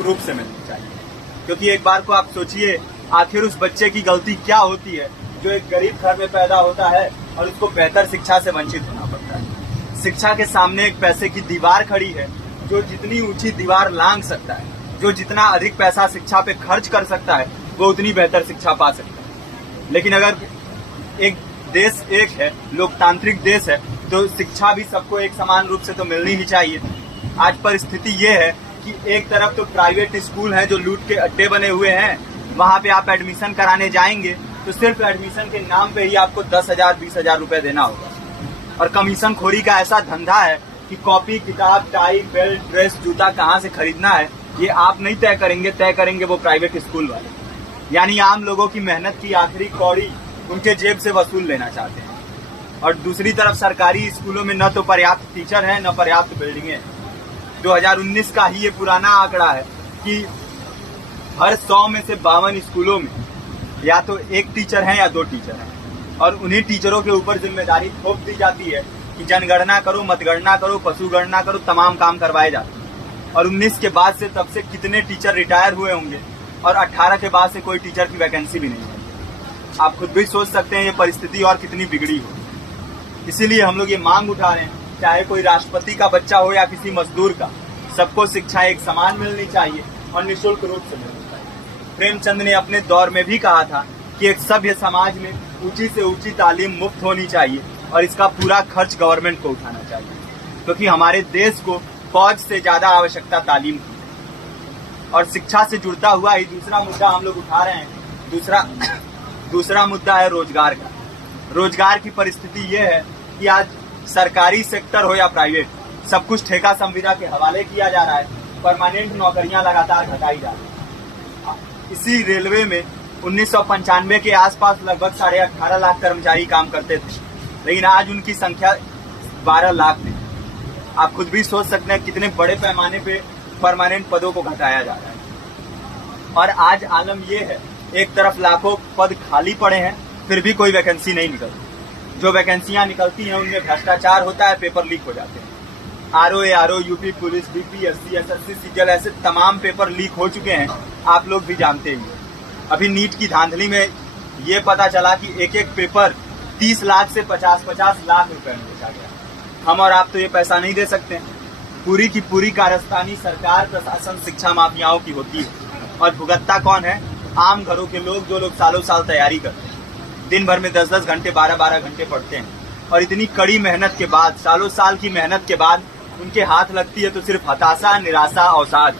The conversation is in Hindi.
निःशुल्क रूप से मिलनी चाहिए। क्योंकि एक बार को आप सोचिए, आखिर उस बच्चे की गलती क्या होती है जो एक गरीब घर में पैदा होता है और उसको बेहतर शिक्षा से वंचित होना पड़ता है। शिक्षा के सामने एक पैसे की दीवार खड़ी है, जो जितनी ऊंची दीवार लांघ सकता है, जो जितना अधिक पैसा शिक्षा पे खर्च कर सकता है, वो उतनी बेहतर शिक्षा पा सकता है। लेकिन अगर एक देश एक है, लोकतांत्रिक देश है, तो शिक्षा भी सबको एक समान रूप से तो मिलनी ही चाहिए। आज परिस्थिति ये है कि एक तरफ तो प्राइवेट स्कूल हैं जो लूट के अड्डे बने हुए हैं, वहां पे आप एडमिशन कराने जाएंगे तो सिर्फ एडमिशन के नाम पे ही आपको 10,000 20,000 रुपए देना होगा। और कमीशन खोरी का ऐसा धंधा है कि कॉपी, किताब, टाई, बेल्ट, ड्रेस, जूता कहाँ से खरीदना है ये आप नहीं तय करेंगे वो प्राइवेट स्कूल वाले। यानी आम लोगों की मेहनत की आखिरी कौड़ी उनके जेब से वसूल लेना चाहते हैं। और दूसरी तरफ सरकारी स्कूलों में न तो पर्याप्त टीचर हैं, न पर्याप्त बिल्डिंगें हैं। 2019 का ही ये पुराना आंकड़ा है कि हर 100 में से 52 स्कूलों में या तो एक टीचर है या 2 टीचर हैं। और उन्हीं टीचरों के ऊपर जिम्मेदारी थोप दी जाती है कि जनगणना करो, मतगणना करो, पशुगणना करो, तमाम काम करवाए जाते हैं। और 19 के बाद से तब से कितने टीचर रिटायर हुए होंगे और 18 के बाद से कोई टीचर की वैकेंसी भी नहीं है। आप खुद भी सोच सकते हैं ये परिस्थिति और कितनी बिगड़ी हो। इसीलिए हम लोग ये मांग उठा रहे हैं, चाहे कोई राष्ट्रपति का बच्चा हो या किसी मजदूर का, सबको शिक्षा एक समान मिलनी चाहिए और निःशुल्क रूप से मिलनी चाहिए। प्रेमचंद ने अपने दौर में भी कहा था कि एक सभ्य समाज में ऊंची से ऊंची तालीम मुफ्त होनी चाहिए और इसका पूरा खर्च गवर्नमेंट को उठाना चाहिए। क्योंकि हमारे देश को फौज से ज्यादा आवश्यकता तालीम की है। और शिक्षा से जुड़ता हुआ ही दूसरा मुद्दा हम लोग उठा रहे हैं। दूसरा मुद्दा है रोजगार का। रोजगार की परिस्थिति ये है कि आज सरकारी सेक्टर हो या प्राइवेट, सब कुछ ठेका संविदा के हवाले किया जा रहा है। परमानेंट नौकरियां लगातार घटाई जा रही है। इसी रेलवे में 1995 के आसपास लगभग 18.5 लाख कर्मचारी काम करते थे, लेकिन आज उनकी संख्या 12 लाख थी। आप खुद भी सोच सकते हैं कितने बड़े पैमाने पे परमानेंट पदों को घटाया जा रहा है। और आज आलम ये है, एक तरफ लाखों पद खाली पड़े हैं, फिर भी कोई वैकेंसी नहीं निकलती। जो वैकेंसियां निकलती हैं उनमें भ्रष्टाचार होता है, पेपर लीक हो जाते हैं। RO, UP police, BPSC, SSC, CGL, ऐसे तमाम पेपर लीक हो चुके हैं, आप लोग भी जानते ही। अभी नीट की धांधली में ये पता चला कि एक एक पेपर 30 लाख से 50-50 लाख रुपए में बेचा गया। हम और आप तो ये पैसा नहीं दे सकते। पूरी की पूरी कारस्तानी सरकार, प्रशासन, शिक्षा माफियाओं की होती है। और भुगतता कौन है? आम घरों के लोग, जो लोग सालों साल तैयारी करते हैं, दिन भर में 10-10 घंटे, 12-12 घंटे पढ़ते हैं। और इतनी कड़ी मेहनत के बाद, सालों साल की मेहनत के बाद उनके हाथ लगती है तो सिर्फ हताशा, निराशा, अवसाद।